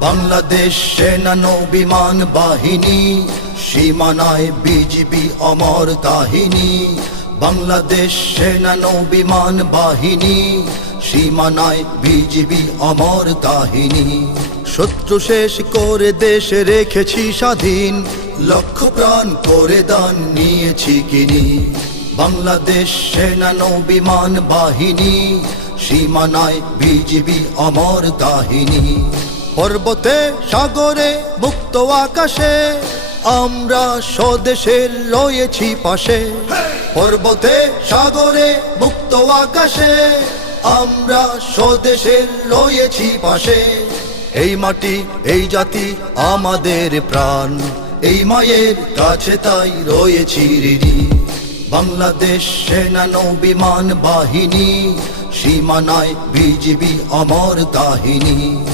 বাংলাদেশ সেনা নৌ-বিমান বাহিনী, সীমানায় বিজিবি অমর কাহিনী। বাংলাদেশ সেনা নৌ-বিমান বাহিনী, সীমানায় বিজিবি অমর কাহিনী। শত্রু শেষ করে দেশ রেখেছি স্বাধীন, লক্ষ প্রাণ করে দান নিয়েছি কিনি। বাংলাদেশ সেনা নৌ-বিমান বাহিনী, সীমানায় বিজিবি অমর কাহিনী। পর্বতে সাগরে মুক্ত আকাশে আমরা স্বদেশের রয়েছি পাশে। পর্বতে সাগরে মুক্ত আকাশে আমরা স্বদেশের রয়েছি পাশে। এই মাটি এই জাতি আমাদের প্রাণ, এই মায়ের কাছে তাই রয়েছি ঋণী। বাংলাদেশ সেনা নৌ-বিমান বাহিনী, সীমানায় বিজিবি অমর কাহিনী।